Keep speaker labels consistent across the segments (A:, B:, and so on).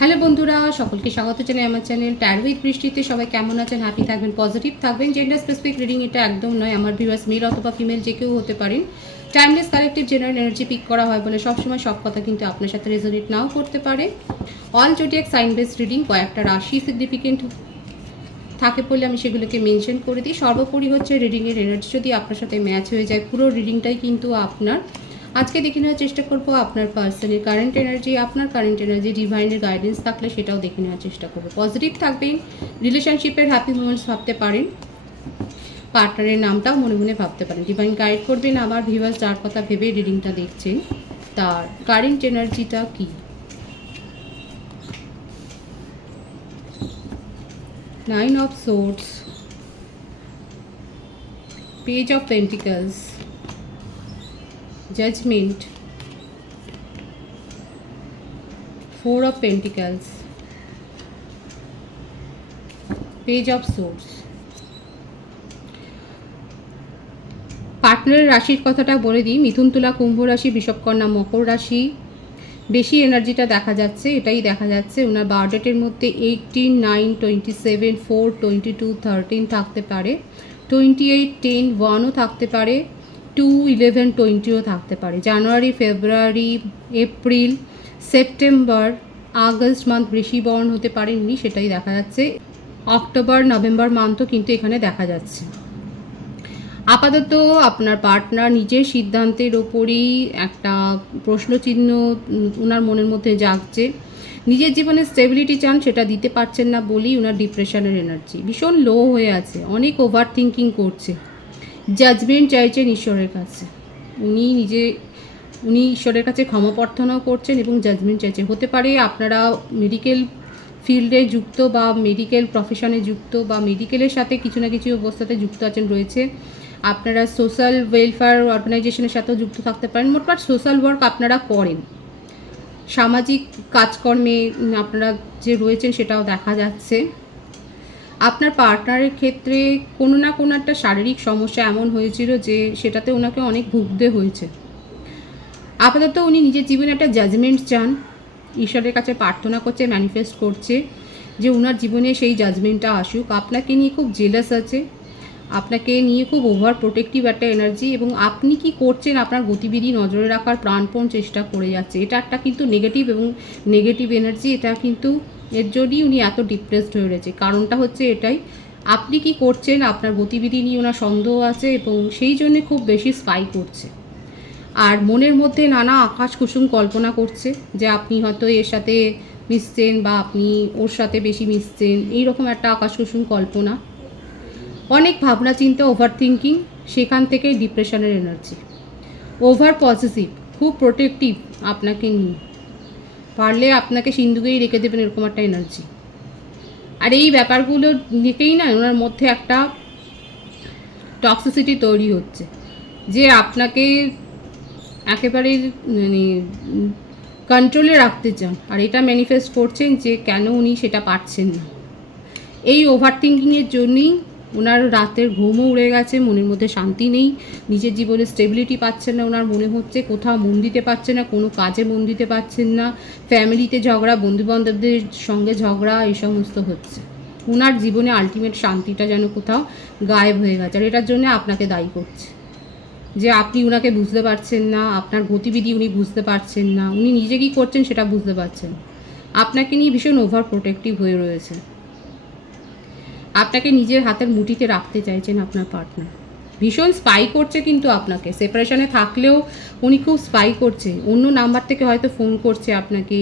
A: Hello বন্ধুরা, সকলকে স্বাগত জানাই আমার চ্যানেল ট্যার উইথ বৃষ্টিতে সবাই কেমন আছেন? হ্যাপি থাকবেন পজিটিভ থাকবেন। জেন্ডার স্পেসিফিক রিডিং এটা একদম নয়, আমার ভিউয়ার্স মেল অথবা ফিমেল যে কেউ হতে পারেন। Timeless collective general energy pick করা হয় বলে সবসময় সব কথা কিন্তু আপনার সাথে রেজোনেট নাও করতে পারে। All zodiac sign base reading কয়েকটা রাশি সিগনিফিকেন্ট থাকে বলে আমি সেগুলোকে মেনশন করে দিই। সর্বোপরি হচ্ছে রিডিংয়ের এনার্জি যদি আপনার সাথে ম্যাচ হয়ে যায়, পুরো রিডিংটাই কিন্তু আপনার আজকে দেখে নেওয়ার চেষ্টা করব আপনার পার্সনের কারেন্ট এনার্জি আপনার কারেন্ট এনার্জি ডিভাইনের গাইডেন্স থাকলে সেটাও দেখে নেওয়ার চেষ্টা করব। পজিটিভ থাকবেন রিলেশনশিপের হ্যাপি মুমেন্টস ভাবতে পারেন পার্টনারের নামটাও মনে মনে ভাবতে পারেন। ডিভাইন গাইড করবেন আবার ভিভার্স যার কথা ভেবে রিডিংটা দেখছেন, তার কারেন্ট এনার্জিটা কী? Nine of swords, page of pentacles judgment. Four of pentacles. Page of swords. পার্টনারের রাশির কথাটা বলে দিই। মিথুন, তুলা, কুম্ভ রাশি বিষবকন্যা মকর রাশি। বেশি এনার্জিটা দেখা যাচ্ছে, এটাই দেখা যাচ্ছে। ওনার বারোডেটের মধ্যে eighteen nine twenty seven four twenty two thirteen থাকতে পারে। টোয়েন্টি এইট টেন ওয়ানও থাকতে পারে। টু ইলেভেন টোয়েন্টিও থাকতে পারে। January, February, April, September, August month বেশি বর্ণ হতে পারেন উনি সেটাই দেখা যাচ্ছে। অক্টোবর, নভেম্বর মান্থও কিন্তু এখানে দেখা যাচ্ছে। আপাতত আপনার পার্টনার নিজের সিদ্ধান্তের ওপরই একটা প্রশ্নচিহ্ন ওনার মনের মধ্যে জাগছে। নিজের জীবনে স্টেবিলিটি চান, সেটা দিতে পারছেন না বলেই ওনার ডিপ্রেশনের এনার্জি ভীষণ লো হয়ে আছে, অনেক ওভার থিঙ্কিং করছে। জাজমেন্ট চাইছেন ঈশ্বরের কাছে। উনি নিজে, উনি ঈশ্বরের কাছে ক্ষমা প্রার্থনাও করছেন এবং জাজমেন্ট চাইছেন। হতে পারে আপনারা মেডিকেল ফিল্ডে যুক্ত বা মেডিকেল প্রফেশনে যুক্ত বা মেডিকেলের সাথে কিছু না কিছু অবস্থাতে যুক্ত আছেন, রয়েছে। আপনারা সোশ্যাল ওয়েলফেয়ার অর্গানাইজেশনের সাথেও যুক্ত থাকতে পারেন। মোটমাট সোশ্যাল ওয়ার্ক আপনারা করেন। সামাজিক কাজকর্মে আপনারা যে রয়েছেন সেটাও দেখা যাচ্ছে। আপনার পার্টনারের ক্ষেত্রে কোনো না কোনো একটা শারীরিক সমস্যা এমন হয়েছিল যে সেটাতে ওনাকে অনেক ভুগতে হয়েছে। আপাতত উনি নিজের জীবনে একটা জাজমেন্ট চান। ঈশ্বরের কাছে প্রার্থনা করছে ম্যানিফেস্ট করছে যে ওনার জীবনে সেই জাজমেন্টটা আসুক। আপনাকে নিয়ে খুব জেলাস আছে। আপনাকে নিয়ে খুব ওভার প্রোটেক্টিভ একটা এনার্জি এবং আপনি কি করছেন আপনার গতিবিধি নজরে রাখার প্রাণপণ চেষ্টা করে যাচ্ছে। এটা একটা কিন্তু নেগেটিভ এবং নেগেটিভ এনার্জি এটা কিন্তু এর জন্যই উনি এত ডিপ্রেসড হয়ে রয়েছে। কারণটা হচ্ছে এটাই, আপনি কি করছেন, আপনার গতিবিধি নিয়ে ওনার সন্দেহ আছে এবং সেই জন্যে খুব বেশি স্পাই করছে। আর মনের মধ্যে নানা আকাশ কুসুম কল্পনা করছে যে আপনি হয়তো এর সাথে মিশছেন বা আপনি ওর সাথে বেশি মিশছেন, এইরকম একটা আকাশ কুসুম কল্পনা। অনেক ভাবনা চিন্তা ওভার থিঙ্কিং সেখান থেকে ডিপ্রেশনের এনার্জি ওভার পজিটিভ খুব প্রোটেক্টিভ আপনাকে নিয়ে। পারলে আপনাকে সিন্ধুকেই রেখে দেবেন এরকম একটা এনার্জি আর এই ব্যাপারগুলো দেখেই না ওনার মধ্যে একটা টক্সিসিটি তৈরি হচ্ছে। যে আপনাকে একেবারে মানে কন্ট্রোলে রাখতে চান। আর এটা ম্যানিফেস্ট করছেন যে কেন উনি সেটা পারছেন না। এই ওভার থিঙ্কিংয়ের জন্যই ওনার রাতের ঘুমও উড়ে গেছে, মনের মধ্যে শান্তি নেই। নিজের জীবনে স্টেবিলিটি পাচ্ছেন না ওনার, মনে হচ্ছে কোথাও মন দিতে পারছে না, কোনো কাজে মন দিতে পারছেন না। ফ্যামিলিতে ঝগড়া, বন্ধুবান্ধবদের সঙ্গে ঝগড়া, এই সমস্ত হচ্ছে। ওনার জীবনে আলটিমেট শান্তিটা যেন কোথাও গায়েব হয়ে গেছে। আর এটার জন্য আপনাকে দায়ী করছে। যে আপনি ওনাকে বুঝতে পারছেন না, আপনার গতিবিধি উনি বুঝতে পারছেন না, উনি নিজে কী করছেন সেটা বুঝতে পারছেন আপনাকে নিয়ে ভীষণ ওভার প্রোটেক্টিভ হয়ে রয়েছে। আপনাকে নিজের হাতের মুঠিতে রাখতে চাইছেন আপনার পার্টনার ভীষণ স্পাই করছে কিন্তু আপনাকে। সেপারেশনে থাকলেও উনি খুব স্পাই করছে। অন্য নাম্বার থেকে হয়তো ফোন করছে আপনাকে।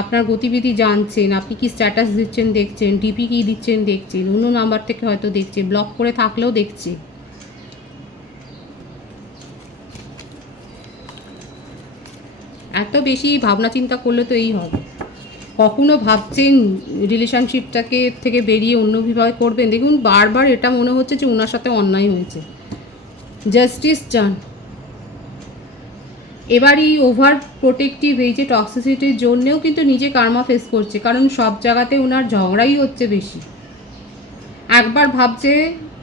A: আপনার গতিবিধি জানছেন, আপনি কি স্ট্যাটাস দিচ্ছেন, দেখছেন ডিপি কী দিচ্ছেন, দেখছেন, অন্য নাম্বার থেকে হয়তো দেখছে ব্লক করে থাকলেও দেখছে। এত বেশি ভাবনা চিন্তা করলে তো এই হবে। কখনো ভাবছেন রিলেশনশিপটাকে থেকে বেরিয়ে অন্য বিবাহ করবেন? দেখুন, বারবার এটা মনে হচ্ছে যে ওনার সাথে অন্যায় হয়েছে। জাস্টিস চান। এবার এই ওভার প্রোটেক্টিভ এই যে টক্সিসিটির জন্যেও কিন্তু নিজে কার্মা ফেস করছে, কারণ সব জায়গাতে ওনার ঝগড়াই হচ্ছে বেশি। একবার ভাবছে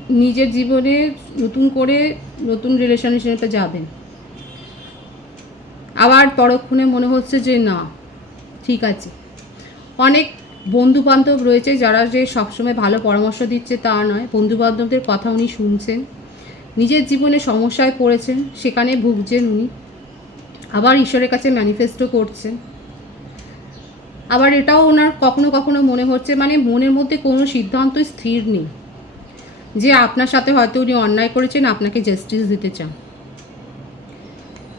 A: নিজের জীবনে নতুন করে নতুন রিলেশনশিপে যাবেন। আবার পরক্ষণে মনে হচ্ছে যে না, ঠিক আছে। অনেক বন্ধু বান্ধব রয়েছে যারা যে সবসময় ভালো পরামর্শ দিচ্ছে তা নয়। বন্ধু বান্ধবদের কথা উনি শুনছেন। নিজের জীবনে সমস্যায় পড়েছেন, সেখানে ভুগছেন উনি। আবার ঈশ্বরের কাছে ম্যানিফেস্টো করছেন। আবার এটাও ওনার কখনো কখনো মনে হচ্ছে মানে মনের মধ্যে কোনো সিদ্ধান্ত স্থির নেই। যে আপনার সাথে হয়তো উনি অন্যায় করেছেন, আপনাকে জাস্টিস দিতে চান।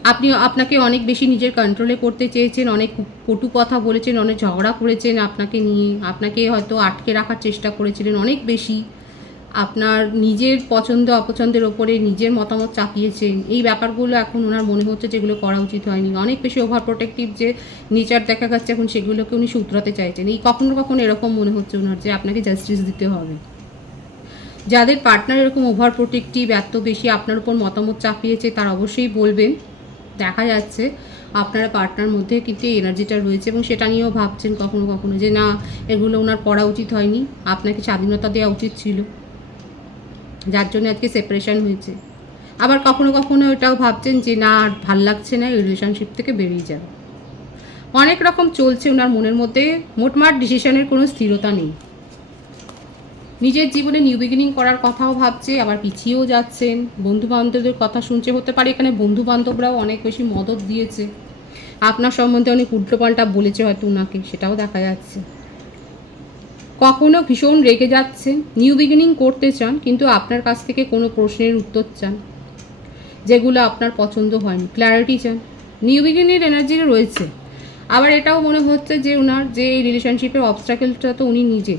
A: আপনি আপনাকে অনেক বেশি নিজের কন্ট্রোলে করতে চেয়েছেন, অনেক কটু কথা বলেছেন, অনেক ঝগড়া করেছেন আপনাকে নিয়ে, আপনাকে হয়তো আটকে রাখার চেষ্টা করেছিলেন অনেক বেশি। আপনার নিজের পছন্দ, অপছন্দের ওপরে নিজের মতামত চাপিয়েছেন। এই ব্যাপারগুলো এখন ওনার মনে হচ্ছে যেগুলো করা উচিত হয়নি। অনেক বেশি ওভার প্রোটেক্টিভ যে নেচার দেখা যাচ্ছে এখন সেগুলোকে উনি শুধরাতে চাইছেন। এই কখনো কখনো এরকম মনে হচ্ছে ওনার যে আপনাকে জাস্টিস দিতে হবে। যাদের পার্টনার এরকম ওভার প্রোটেক্টিভ এত বেশি আপনার উপর মতামত চাপিয়েছে, তার অবশ্যই বলবেন। দেখা যাচ্ছে আপনার পার্টনার মধ্যে কিন্তু এনার্জিটা রয়েছে এবং সেটা নিয়েও ভাবছেন কখনো কখনো যে না, এগুলো ওনার করা উচিত হয়নি, আপনাকে স্বাধীনতা দেওয়া উচিত ছিল। যার জন্য আজকে সেপারেশন হয়েছে। আবার কখনো কখনো এটাও ভাবছেন যে না, আর ভালো লাগছে না, এই রিলেশনশিপ থেকে বেরিয়ে যাবে অনেক রকম চলছে ওনার মনের মধ্যে, মোটমাট ডিসিশনের কোনো স্থিরতা নেই। নিজের জীবনে নিউ বিগিনিং করার কথাও ভাবছে, আবার পিছিয়েও যাচ্ছেন বন্ধু বান্ধবদের কথা শুনছে, হতে পারে এখানে বন্ধু বান্ধবরাও অনেক বেশি মদত দিয়েছে। আপনার সম্বন্ধে অনেক উল্টোপাল্টা বলেছে হয়তো ওনাকে সেটাও দেখা যাচ্ছে। কখনো ভীষণ রেগে যাচ্ছেন নিউ বিগিনিং করতে চান, কিন্তু আপনার কাছ থেকে কোনো প্রশ্নের উত্তর চান। যেগুলো আপনার পছন্দ হয়নি ক্ল্যারিটি চান। নিউ বিগিনিংয়ের এনার্জি রয়েছে। আবার এটাও মনে হচ্ছে যে ওনার যে এই রিলেশনশিপের অবস্ট্রাকেলটা তো উনি নিজে।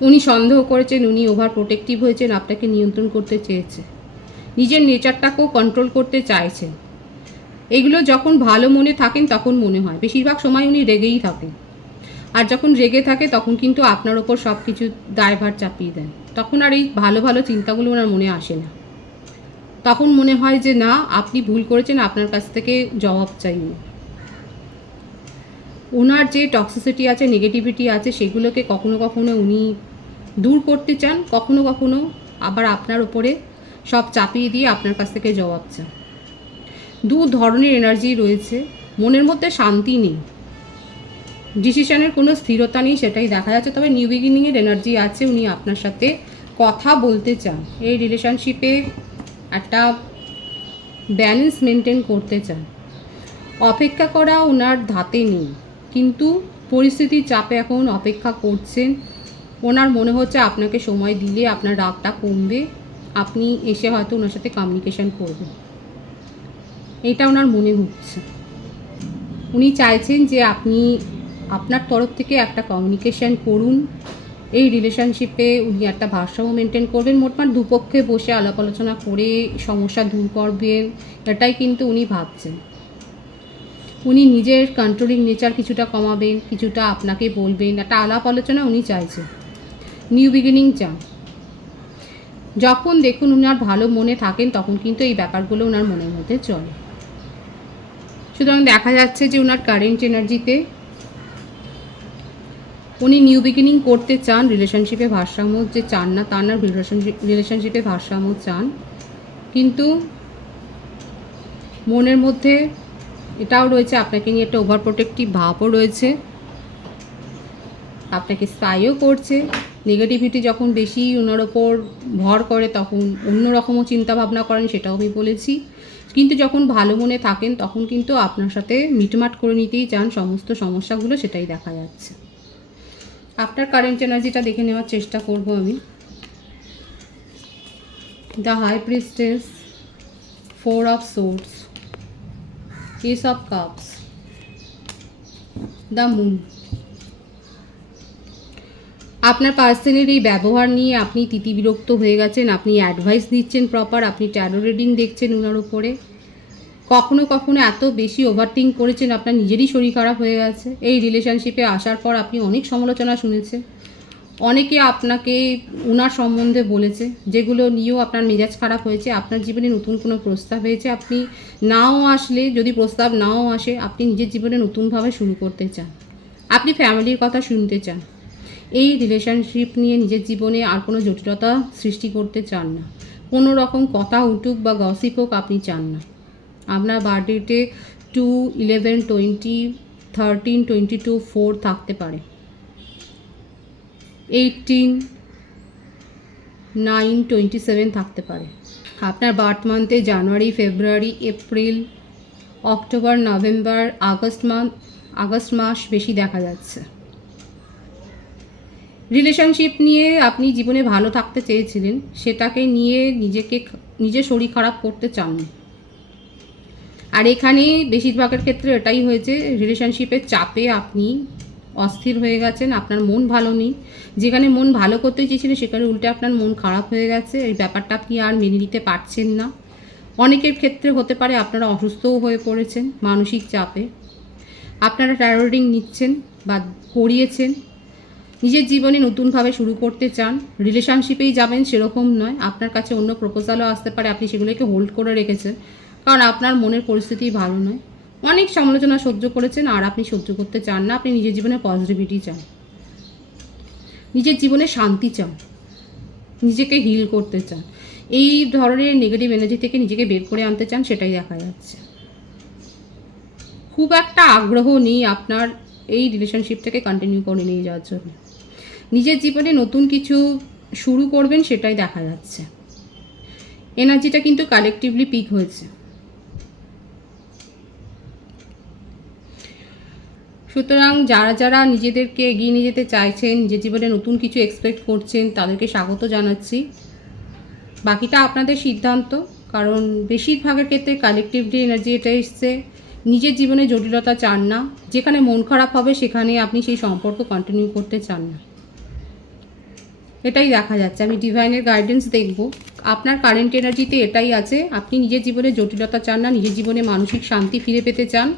A: উনি সন্দেহ করেছেন, উনি ওভার প্রোটেক্টিভ হয়েছেন, আপনাকে নিয়ন্ত্রণ করতে চেয়েছে। নিজের নেচারটাকেও কন্ট্রোল করতে চাইছেন। এগুলো যখন ভালো মনে থাকেন, তখন মনে হয়। বেশিরভাগ সময় উনি রেগেই থাকেন। আর যখন রেগে থাকে, তখন কিন্তু আপনার ওপর সব কিছু দায়ভার চাপিয়ে দেন। তখন আর এই ভালো ভালো চিন্তাগুলো ওনার মনে আসে না। তখন মনে হয় যে, না, আপনি ভুল করেছেন, আপনার কাছ থেকে জবাব চাই ওনার যে টক্সিসিটি আছে নেগেটিভিটি আছে, সেগুলোকে কখনো কখনো উনি দূর করতে চান, কখনো কখনো আবার আপনার ওপরে সব চাপিয়ে দিয়ে আপনার কাছ থেকে জবাব চান। দু ধরনের এনার্জি রয়েছে, মনের মধ্যে শান্তি নেই। ডিসিশনের কোনো স্থিরতা নেই, সেটাই দেখা যাচ্ছে। তবে নিউ বিগিনিংয়ের এনার্জি আছে, উনি আপনার সাথে কথা বলতে চান। এই রিলেশনশিপে একটা ব্যালেন্স মেনটেন করতে চান। অপেক্ষা করা ওনার ধাতে নেই, কিন্তু পরিস্থিতির চাপে এখন অপেক্ষা করছেন। ওনার মনে হচ্ছে আপনাকে সময় দিলে আপনার রাগটা কমবে। আপনি এসে হয়তো ওনার সাথে কমিউনিকেশন করবেন। এটা ওনার মনে হচ্ছে। উনি চাইছেন যে আপনি আপনার তরফ থেকে একটা কমিউনিকেশন করুন। এই রিলেশনশিপে উনি একটা ভারসাম্য মেনটেন করবেন। মোটমাট দুপক্ষে বসে আলাপ আলোচনা করে সমস্যা দূর করবেন এটাই কিন্তু উনি ভাবছেন। উনি নিজের কন্ট্রোলিং নেচার কিছুটা কমাবেন, কিছুটা আপনাকে বলবেন। একটা আলাপ আলোচনা উনি চাইছেন। নিউ বিগিনিং চান যখন দেখুন উনার ভালো মনে থাকেন, তখন কিন্তু এই ব্যাপারগুলো ওনার মনের মধ্যে চলে। সুতরাং দেখা যাচ্ছে যে ওনার কারেন্ট এনার্জিতে উনি নিউ বিগিনিং করতে চান রিলেশনশিপে ভারসাম্য যে চান না তা না রিলেশনশিপ রিলেশনশিপে ভারসাম্য চান। কিন্তু মনের মধ্যে এটাও রয়েছে, আপনাকে নিয়ে একটা ওভার প্রোটেক্টিভ ভাবও রয়েছে। আপনাকে স্পাইও করছে। নেগেটিভিটি যখন বেশি ওনার ওপর ভর করে, তখন অন্যরকমও চিন্তা ভাবনা করেন, সেটাও আমি বলেছি। কিন্তু যখন ভালো মনে থাকেন, তখন কিন্তু আপনার সাথে মিটমাট করে নিতেই চান, সমস্ত সমস্যাগুলো সেটাই দেখা যাচ্ছে। আপনার কারেন্ট এনার্জিটা দেখে নেওয়ার চেষ্টা করব আমি। The high priestess four of swords ace of cups the moon আপনার পার্সনের এই ব্যবহার নিয়ে আপনি তিতিবিরক্ত হয়ে গেছেন, আপনি অ্যাডভাইস দিচ্ছেন প্রপার আপনি ট্যারো রিডিং দেখছেন ওনার উপরে। কখনো কখনো এত বেশি ওভারথিং করেছেন, আপনার নিজেরই শরীর খারাপ হয়ে গেছে। এই রিলেশনশিপে আসার পর আপনি অনেক সমালোচনা শুনেছেন। অনেকে আপনাকে ওনার সম্বন্ধে বলেছে, যেগুলো নিয়েও আপনার মেজাজ খারাপ হয়েছে, আপনার জীবনে নতুন কোনো প্রস্তাব হয়েছে, আপনি নাও আসলে, যদি প্রস্তাব নাও আসে, আপনি নিজের জীবনে নতুনভাবে শুরু করতে চান। আপনি ফ্যামিলির কথা শুনতে চান। এই রিলেশনশিপ নিয়ে নিজের জীবনে আর কোনো জটিলতা সৃষ্টি করতে চান না। কোনো রকম কথা উঠুক বা গসিপ হোক, আপনি চান না। আপনার বার্থডেতে two eleven twenty thirteen twenty two four থাকতে পারে। এইটিন নাইন টোয়েন্টি সেভেন থাকতে পারে। আপনার birth মান্থে January, February, April, October, November, August month August মাস বেশি দেখা যাচ্ছে। রিলেশনশিপ নিয়ে আপনি জীবনে ভালো থাকতে চেয়েছিলেন, সেটাকে নিয়ে নিজেকে নিজের শরীর খারাপ করতে চান আর এখানে বেশিরভাগের ক্ষেত্রে এটাই হয়েছে রিলেশনশিপের চাপে আপনি অস্থির হয়ে গেছেন, আপনার মন ভালো নেই। যেখানে মন ভালো করতে চেয়েছিলেন, সেখানে উল্টে আপনার মন খারাপ হয়ে গেছে। এই ব্যাপারটা আপনি আর মেনে নিতে পারছেন না। অনেকের ক্ষেত্রে হতে পারে আপনারা অসুস্থও হয়ে পড়েছেন মানসিক চাপে। আপনারা ট্যারোরিং নিচ্ছেন বা করিয়েছেন। নিজের জীবনে নতুনভাবে শুরু করতে চান রিলেশনশিপেই যাবেন সেরকম নয়। আপনার কাছে অন্য প্রপোজালও আসতে পারে, আপনি সেগুলোকে হোল্ড করে রেখেছেন। কারণ আপনার মনের পরিস্থিতি ভালো নয়। অনেক সমালোচনা সহ্য করেছেন আর আপনি সহ্য করতে চান না, আপনি নিজের জীবনে পজিটিভিটি চান। নিজের জীবনে শান্তি চান। নিজেকে হিল করতে চান। এই ধরনের নেগেটিভ এনার্জি থেকে নিজেকে বের করে আনতে চান, সেটাই দেখা যাচ্ছে। খুব একটা আগ্রহ নেই আপনার এই রিলেশনশিপটাকে কন্টিনিউ করে নিয়ে যাওয়ার জন্য। নিজের জীবনে নতুন কিছু শুরু করবেন সেটাই দেখা যাচ্ছে। এনার্জিটা কিন্তু কালেকটিভলি পিক হয়েছে। সুতরাং যারা যারা নিজেদেরকে এগিয়ে নিয়ে যেতে চাইছেন, নিজের জীবনে নতুন কিছু এক্সপেক্ট করছেন, তাদেরকে স্বাগত জানাচ্ছি। বাকিটা আপনাদের সিদ্ধান্ত, কারণ বেশিরভাগের ক্ষেত্রে কালেকটিভলি এনার্জি এটা এসছে। নিজের জীবনে জটিলতা চান না। যেখানে মন খারাপ হবে, সেখানে আপনি সেই সম্পর্ক কন্টিনিউ করতে চান না। এটাই দেখা যাচ্ছে। আমি ডিভাইনের গাইডেন্স দেখব। আপনার কারেন্ট এনার্জিতে এটাই আছে। আপনি নিজের জীবনে জটিলতা চান না, নিজের জীবনে মানসিক শান্তি ফিরে পেতে চান,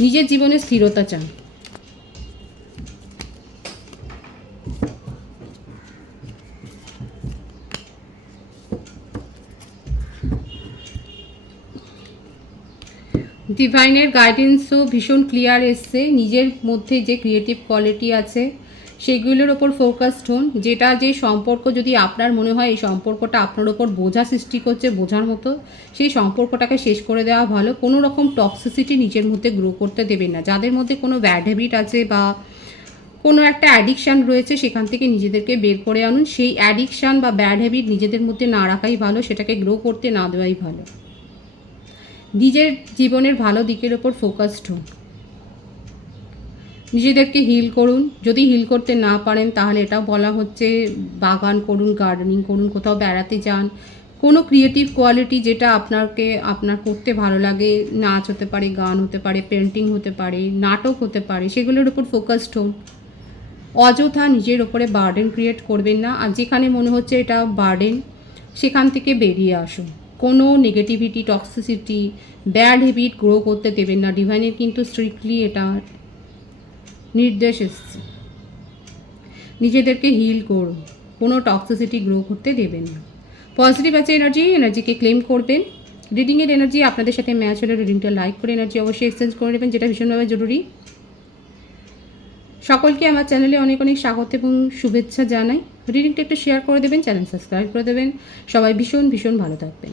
A: নিজের জীবনে স্থিরতা চান। ডিভাইনের গাইডেন্সও ভীষণ ক্লিয়ার এসছে। নিজের মধ্যে যে ক্রিয়েটিভ কোয়ালিটি আছে সেগুলোর ওপর ফোকাসড হন যেটা যে সম্পর্ক যদি আপনার মনে হয় এই সম্পর্কটা আপনার ওপর বোঝা সৃষ্টি করছে বোঝার মতো, সেই সম্পর্কটাকে শেষ করে দেওয়া ভালো। কোনো রকম টক্সিসিটি নিজের মধ্যে গ্রো করতে দেবেন না। যাদের মধ্যে কোনো ব্যাড হ্যাবিট আছে বা কোনো একটা অ্যাডিকশান রয়েছে, সেখান থেকে নিজেদেরকে বের করে আনুন। সেই অ্যাডিকশান বা ব্যাড হ্যাবিট নিজেদের মধ্যে না রাখাই ভালো, সেটাকে গ্রো করতে না দেওয়াই ভালো। নিজের জীবনের ভালো দিকের ওপর ফোকাসড হন নিজেদেরকে হিল করুন। যদি হিল করতে না পারেন, তাহলে এটাও বলা হচ্ছে, বাগান করুন গার্ডেনিং করুন, কোথাও বেড়াতে যান। কোনো ক্রিয়েটিভ কোয়ালিটি যেটা আপনাকে, আপনার করতে ভালো লাগে, নাচ হতে পারে, গান হতে পারে পেন্টিং হতে পারে, নাটক হতে পারে, সেগুলোর উপর ফোকাসড হন। অযথা নিজের ওপরে বার্ডেন ক্রিয়েট করবেন না। আর যেখানে মনে হচ্ছে এটা বার্ডেন সেখান থেকে বেরিয়ে আসুন। কোনো negativity toxicity bad habit grow করতে দেবেন না। ডিভাইনের কিন্তু স্ট্রিক্টলি এটা নির্দেশ এসছে। নিজেদেরকে হিল করুন। কোনো টক্সিসিটি গ্রো করতে দেবেন না। পজিটিভ আছে এনার্জি এনার্জিকে ক্লেম করবেন। রিডিংয়ের এনার্জি আপনাদের সাথে ম্যাচ হলে রিডিংটা লাইক করে এনার্জি অবশ্যই এক্সচেঞ্জ করে নেবেন, যেটা ভীষণভাবে জরুরি। সকলকে আমার চ্যানেলে অনেক অনেক স্বাগত এবং শুভেচ্ছা জানাই। রিডিংটা একটু শেয়ার করে দেবেন চ্যানেল সাবস্ক্রাইব করে দেবেন। সবাই ভীষণ ভীষণ ভালো থাকবেন।